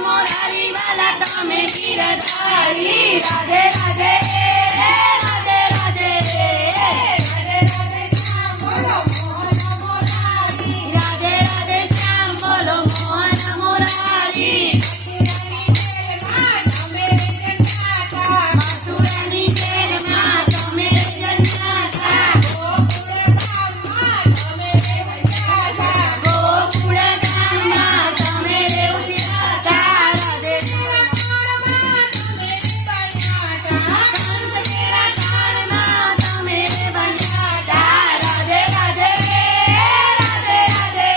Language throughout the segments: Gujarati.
મોરારી વાલા તમે ગીરધારી રાધે રાધે રાધે રાધે રાધે શ્યામ બોલો મોહન મોરારી રાધે રાધે શ્યામ બોલો મોહન મોરારી મથુરાની જેલમાં તમે જન્મ્યા ગોકુળ ગામમાં તમે ઉજ્યા હતા રાધે કંસકેરા કાળમાં તમે બન્યા હતા રાધે રાધે રાધે રાધે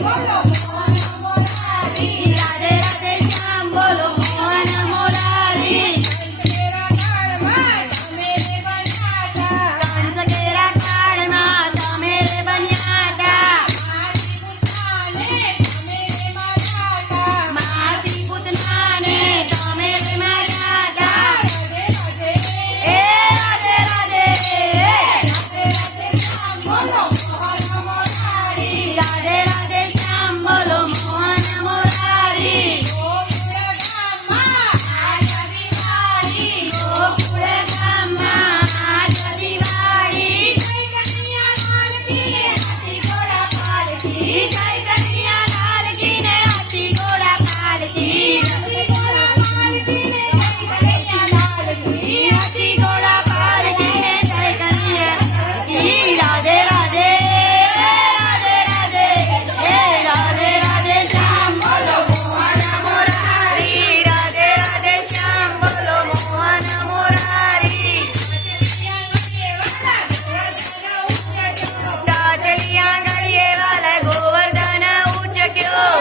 બોલો મોહન મોરારી રાધે રાધે શ્યામ બોલો મોહન મોરારી કંસકેરા કાળમાં તમે બન્યા હતા માસી પૂતનાને તમે માર્યા હતા એ રાધે રાધે રાધે રાધે શ્યામ બોલો મોહન મોરારી ગોકુળ ગામમાં આજ દિવાળી જય કનૈયાલાલ કી ને હાથી ઘોડા પાલકી જય કનૈયાલાલ કી ને હાથી ઘોડા પાલકી હાથી ઘોડા પાલકી ને જય કનૈયાલાલ કી રાધે રાધે રાધે રાધે હે રાધે રાધે શ્યામ બોલો મોહન મોરારી રાધે રાધે શ્યામ બોલો મોહન મોરારી ટાટલિયા ગળીએ વાલા ગોવર્ધન ઉચક્યો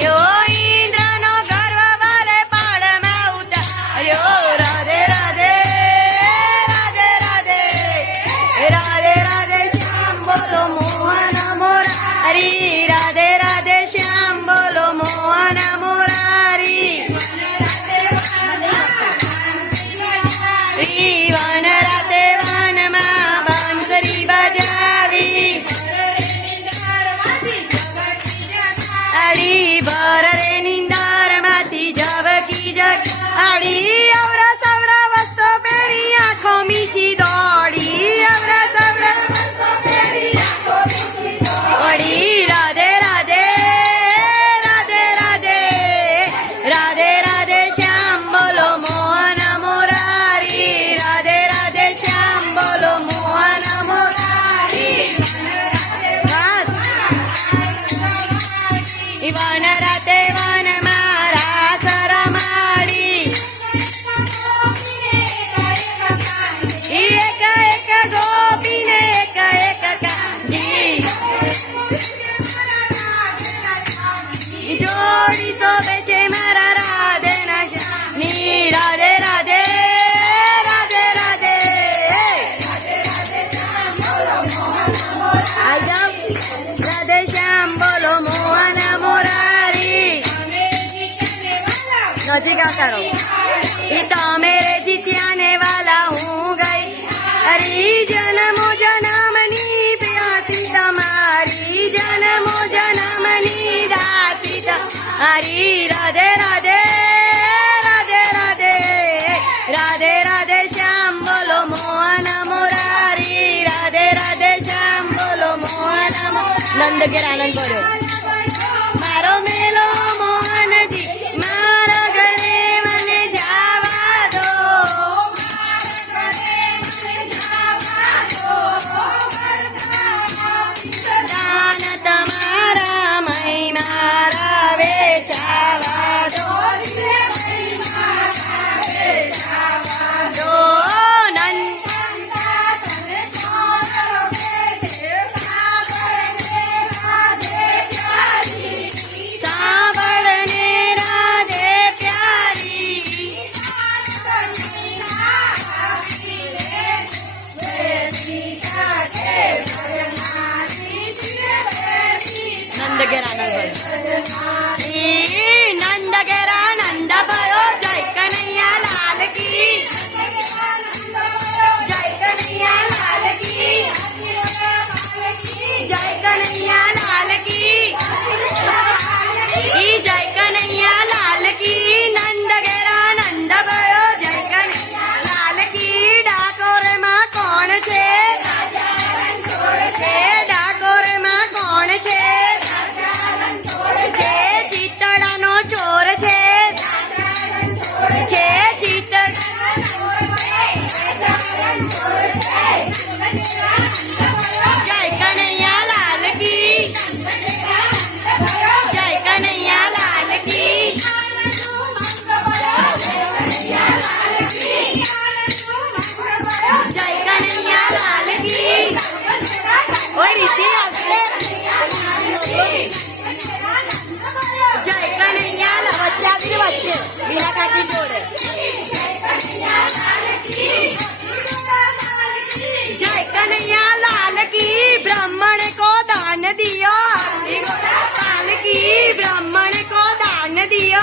યો ઇન્દ્રનો ગર્વ વાલે પાડમાં ઉતાર્યો રાધે રાધે રાધે રાધે રાધે રાધે શ્યામ બોલો મોહન મોરારી રાધે રાધે શ્યામ બોલો મોહન મોરારી વન રાતે વનમાં બાંસરી બજાવી આડી ભર રે નિંદારમાંથી ઝબકી જગાડી અવરા સવરા વસ્ત્રો પહેરી આંખો મીઠી દોડી અવરા સવરા વસ્ત્રો પહેરી આંખો મીઠી દોડી રાધે રાધે રાધે રાધે રાધે રાધે શ્યામ બોલો મોહન મોરારી રાધે રાધે શ્યામ બોલો મોહન મોરારી વન રાતે વનમાં રાસ રમાડી એક એક ગોપીને એક એક કાંજી જોડી તો બેચે મારા રાધેના શ્યામની રાધે રાધે રાધે રાધે રાધે શ્યામ બોલો મોહન મોરારી નજીક કરો એ તમે રે જીત્યા ને વાલા હું ગઈ હરી જન્મો જન્મની પ્યાસી તમારી જન્મો જન્મની દાસી તમારી રાધે રાધે રાધે રાધે રાધે રાધે શ્યામ બોલો મોહન મોરારી રાધે રાધે શ્યામ બોલો મોહન નંદ ઘેર આનંદ કર્યો મારો મેલો મોહનજી મારા ગળે મને જાવા દો દાન તમારા મહી મારા વેચાવા દો નંદ मीरा काकी जोड़े जय कन्हैया लाल की ब्राह्मण को दान दिया पाल की ब्राह्मण को दान दिया